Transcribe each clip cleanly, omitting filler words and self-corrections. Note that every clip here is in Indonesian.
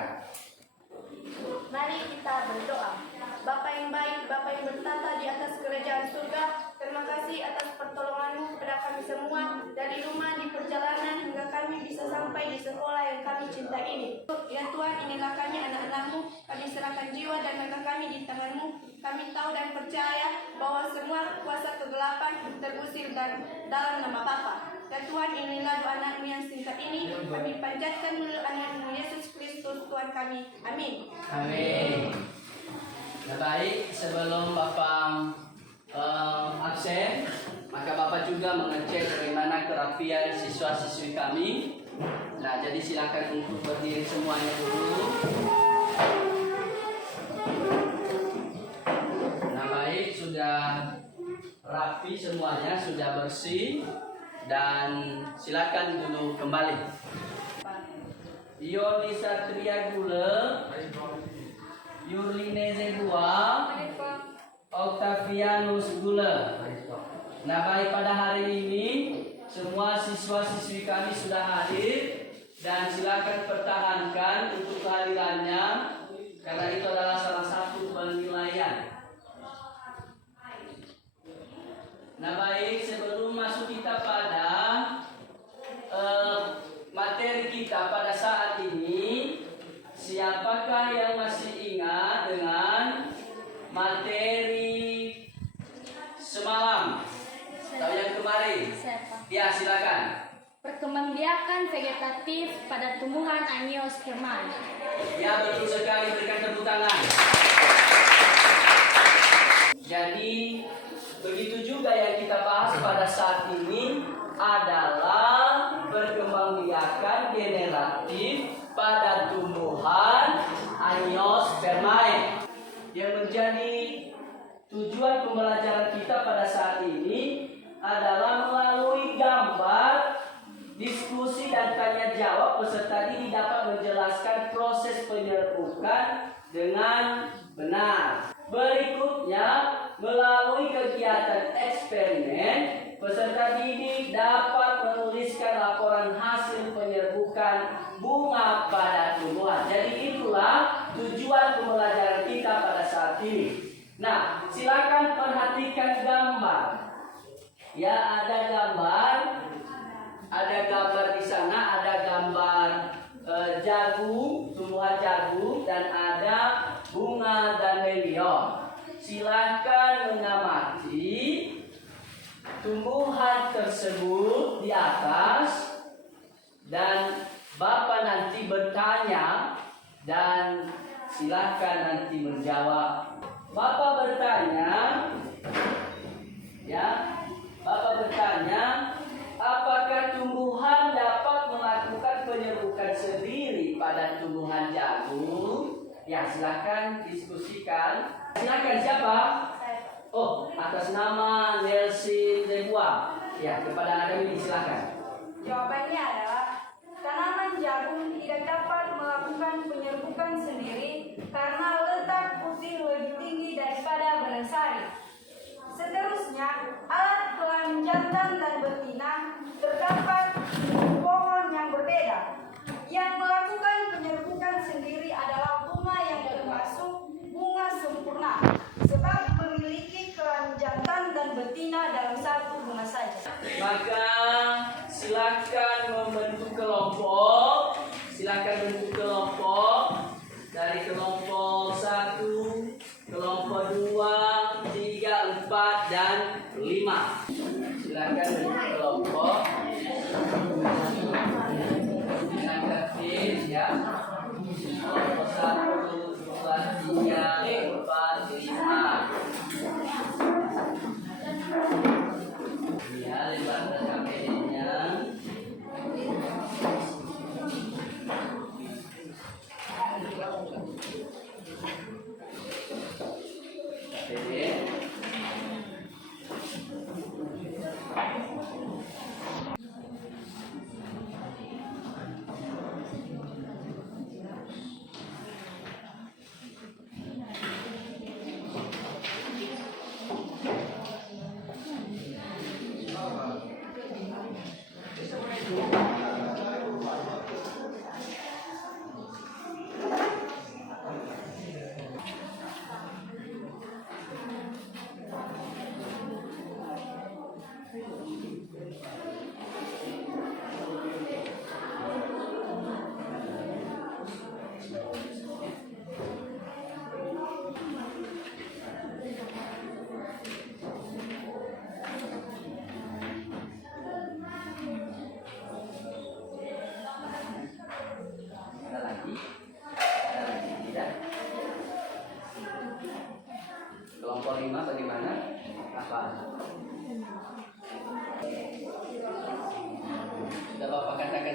silakan. Mari kita berdoa. Bapa yang baik, Bapa yang bertata di atas kerajaan surga, terima kasih atas pertolongan-Mu kepada kami semua, dari rumah, di perjalanan, hingga kami bisa sampai di sekolah yang kami cinta ini. Ya Tuhan, inilah kami anak-anak-Mu, kami serahkan jiwa dan raga kami di tangan-Mu. Kami tahu dan percaya bahwa semua kuasa kegelapan terusir dalam nama Bapa. Ya Tuhan, inilah doa anak-Mu yang singkat ini, kami panjatkan melalui anak-Mu Yesus Kristus Tuhan kami. Amin. Amin. Nah, baik, sebelum Bapak absen, maka Bapak juga mengecek bagaimana kerapian siswa-siswi kami. Nah, jadi silakan untuk berdiri semuanya dulu. Nah, baik, sudah rapi semuanya, sudah bersih, dan silakan duduk kembali. Yoni Satria Gula, Yurline Zebua, Octavianus Gula. Nah, baik, pada hari ini semua siswa-siswi kami sudah hadir, dan silakan pertahankan untuk kehadirannya karena itu adalah salah satu penilaian. Nah, baik, sebelum masuk kita pada materi kita pada saat ini, siapakah yang masih ingat dengan materi semalam atau yang kemarin? Ya, silakan. Perkembangbiakan vegetatif pada tumbuhan angiospermae. Ya, betul sekali, berikan tepuk tangan. Jadi begitu juga yang kita bahas pada saat ini adalah perkembangbiakan generatif pada tumbuhan angiospermae. Yang menjadi tujuan pembelajaran kita pada saat ini adalah melalui gambar, diskusi dan tanya jawab, peserta didik dapat menjelaskan proses penyerbukan dengan benar. Berikutnya, melalui kegiatan eksperimen, peserta didik dapat menuliskan laporan hasil penyerbukan bunga pada tumbuhan. Jadi itulah tujuan pembelajaran kita pada saat ini. Nah, silakan perhatikan gambar. Ya, ada gambar di sana, ada gambar jagung, tumbuhan jagung, dan ada bunga dandelion. Silakan mengamati tumbuhan tersebut di atas, dan Bapak nanti bertanya dan silakan nanti menjawab. Bapak bertanya, ya, Bapak bertanya, apakah tumbuhan dapat melakukan penyerbukan sendiri pada tumbuhan jagung? Ya, silakan diskusikan. Silakan, siapa? Oh, atas nama Nelson Zebua. Ya, kepada anak kami silakan. Jawabannya adalah tanaman jagung tidak dapat melakukan penyerbukan sendiri karena letak putih lebih tinggi daripada bersari. Seterusnya, alat kelamin jantan dan betina terdapat pohon yang berbeda. Yang melakukan penyerbukan sendiri adalah bunga yang termasuk bunga sempurna, sebab memiliki kelamin jantan dan betina dalam satu bunga saja. Maka silakan membentuk kelompok. Silakan bentuk kelompok dari kelompok 1, kelompok 2, 3, 4, dan 5. Silakan bentuk kelompok.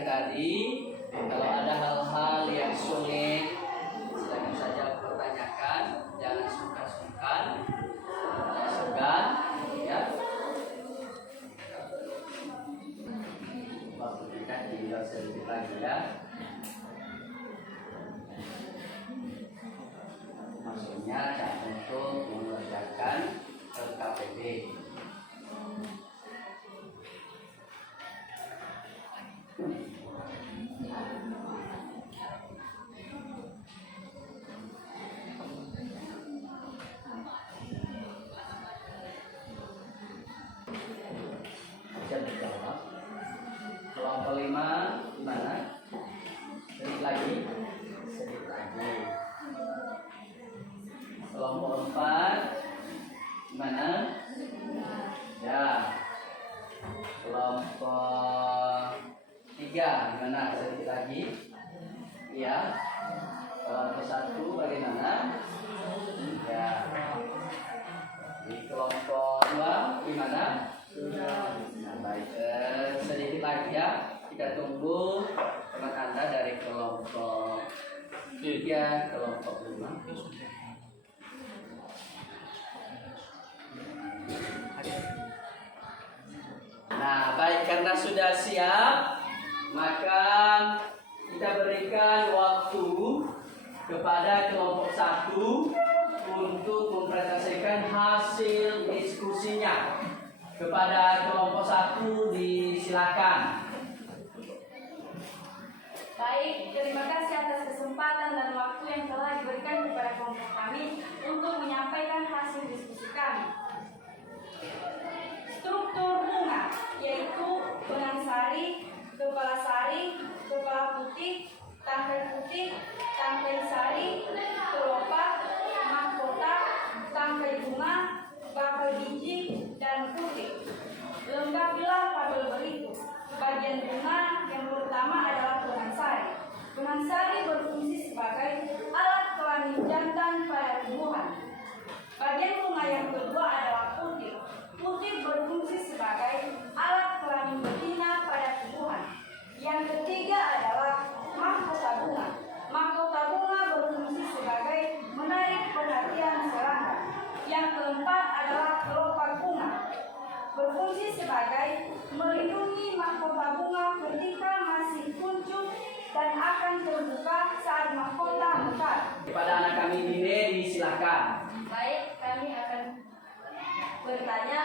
tadi. Kalau ada hal-hal yang sulit, silakan saja pertanyakan, jangan sungkan-sungkan, segan, ya. Waktu kita tinggal sedikit lagi ya. Maksudnya untuk mengerjakan LKPD. Kelompok 5 gimana? Sedikit lagi. Kelompok 4 gimana? Ya. Kelompok 3 gimana? Sedikit lagi. Iya. Kelompok 1 bagaimana? Ya. Di kelompok 2 gimana? Nah, baik. Sedikit lagi ya. Kita tunggu teman Anda dari kelompok 3, kelompok 5. Nah, baik, karena sudah siap, maka kita berikan waktu kepada kelompok 1 untuk mempresentasikan hasil diskusinya. Kepada kelompok 1 disilakan. Baik, terima kasih atas kesempatan dan waktu yang telah diberikan kepada kelompok kami untuk menyampaikan hasil diskusi kami. Struktur bunga yaitu benang sari, kepala sari, kepala putih, tangkai sari, kelopak, mahkota, tangkai bunga, bakal biji, dan putih. Lengkapilah tabel berikut. Bagian bunga yang pertama adalah benang sari. Benang sari berfungsi sebagai alat kelamin jantan pada tumbuhan. Bagian bunga yang kedua adalah putih. Putih berfungsi sebagai alat kelamin betina pada tumbuhan. Yang ketiga adalah mahkota bunga. Mahkota bunga berfungsi sebagai menarik perhatian serangga. Yang keempat adalah kelopak bunga. Berfungsi sebagai melindungi mahkota bunga ketika masih kuncup dan akan terbuka saat mahkota mekar. Kepada anak kami Dine, disilakan. Baik, kami akan bertanya,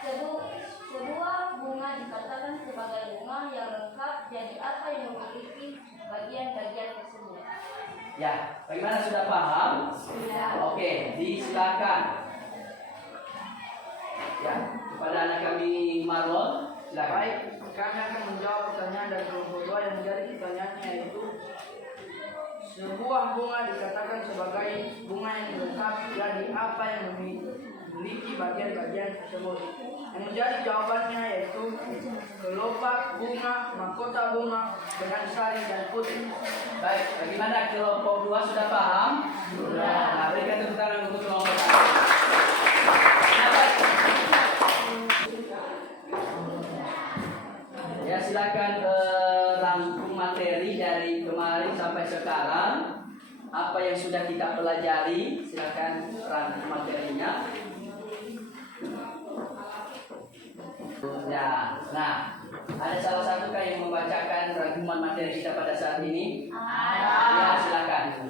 sebuah bunga dikatakan sebagai bunga yang lengkap, jadi apa yang memiliki bagian-bagian tersebut? Ya, bagaimana, sudah paham? Sudah. Oke, disilakan. Ya, kepada anak kami Marlon, silakan. Baik, kami akan menjawab pertanyaan dari kelompok 2 yang menjadi pertanyaannya yaitu sebuah bunga dikatakan sebagai bunga yang lengkap, jadi apa yang memiliki bagian-bagian tersebut? Yang menjadi jawabannya yaitu kelopak bunga, mahkota bunga, benang sari, dan putih. Baik, bagaimana kelompok 2 sudah paham? Sudah. Nah, berikan tepuk tangan untuk kelompok 1. Nah, baik. Ya, silakan rangkum materi dari kemarin sampai sekarang. Apa yang sudah kita pelajari, silakan rangkum materinya. Ya, nah, ada salah satu yang membacakan rangkuman materi kita pada saat ini? Ya, silakan.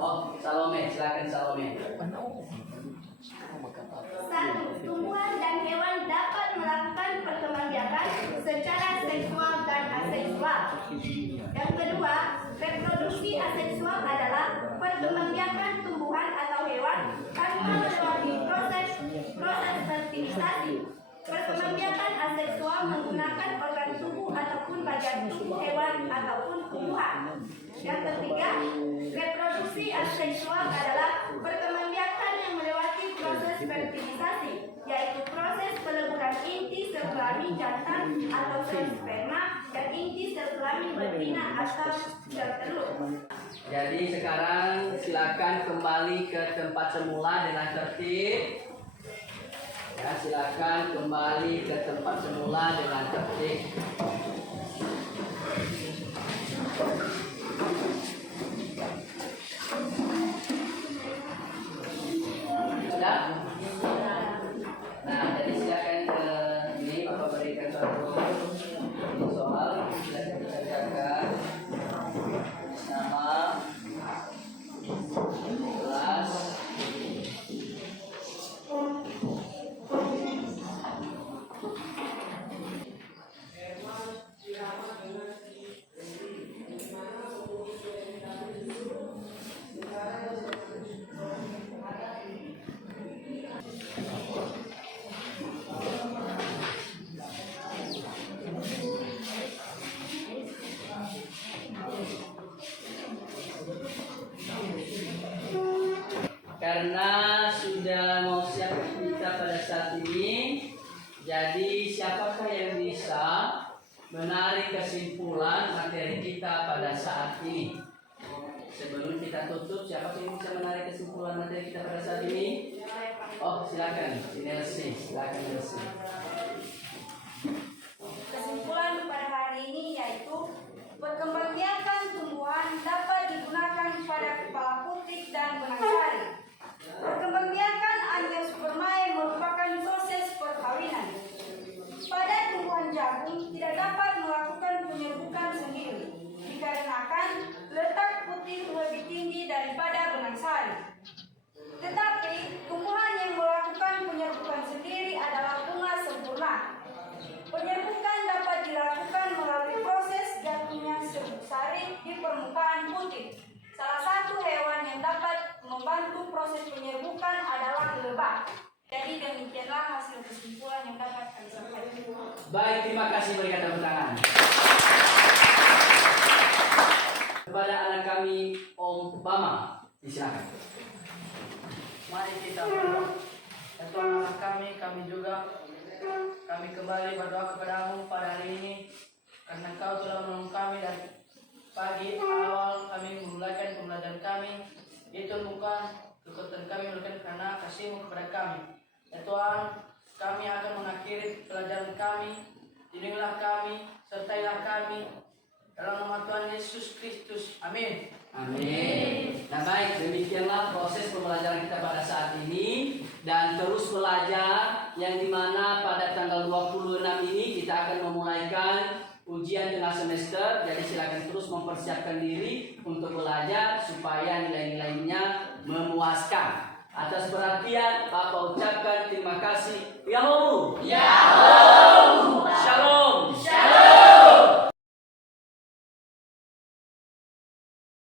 Oh, Salome, silakan Salome. 1. Tumbuhan dan hewan dapat melakukan perkembangbiakan secara seksual dan aseksual. Yang kedua, reproduksi aseksual adalah perkembangbiakan tumbuhan atau hewan tanpa melewati proses fertilisasi. Perkembangbiakan aseksual menggunakan organ tubuh ataupun bagian tubuh hewan ataupun tumbuhan. Yang ketiga, reproduksi aseksual adalah perkembangbiakan yang melewati proses fertilisasi, yaitu proses peleburan inti sel kelamin jantan atau sel sperma dan inti sel kelamin betina atau sel telur. Jadi sekarang silakan kembali ke tempat semula dengan tertib. Ya, silakan kembali ke tempat semula dengan tertib. menarik kesimpulan materi kita pada saat ini. Sebelum kita tutup, siapa yang bisa menarik kesimpulan materi kita pada saat ini? Oh, silakan, Nelsi, silakan Nelsi. Kesimpulan pada hari ini yaitu perkembangbiakan tumbuhan dapat digunakan pada kepala putih dan benang sari. Perkembangbiakan angiospermae merupakan proses perkawinan. Pada tumbuhan jagung tidak dapat melakukan penyerbukan sendiri dikarenakan letak putih lebih tinggi daripada benang sari. Tetapi tumbuhan yang melakukan penyerbukan sendiri adalah bunga sempurna. Penyerbukan dapat dilakukan melalui proses jatuhnya serbuk sari di permukaan putih. Salah satu hewan yang dapat membantu proses penyerbukan adalah lebah. Jadi demikianlah hasil kesimpulan yang dapat kami sampaikan. Baik, terima kasih, berikan tepuk tangan. Kepada anak kami, Om Bama, disilakan. Mari kita berdoa. Ya Tuhan Allah kami juga kami kembali berdoa kepadamu pada hari ini karena Kau telah menolong kami dan pagi awal kami memulaikan pembelajaran kami. Itu bukan kekuatan kami melakukan karena kasih-Mu kepada kami. Ya Tuhan, kami akan mengakhiri pelajaran kami. Lindungilah kami, sertailah kami dalam nama Tuhan Yesus Kristus. Amin. Amin. Nah baik, demikianlah proses pembelajaran kita pada saat ini. Dan terus belajar, yang dimana pada tanggal 26 ini kita akan memulaikan ujian tengah semester. Jadi silakan terus mempersiapkan diri untuk belajar supaya nilai-nilainya memuaskan. Atas perhatian, Bapak ucapkan terima kasih. Yahoo!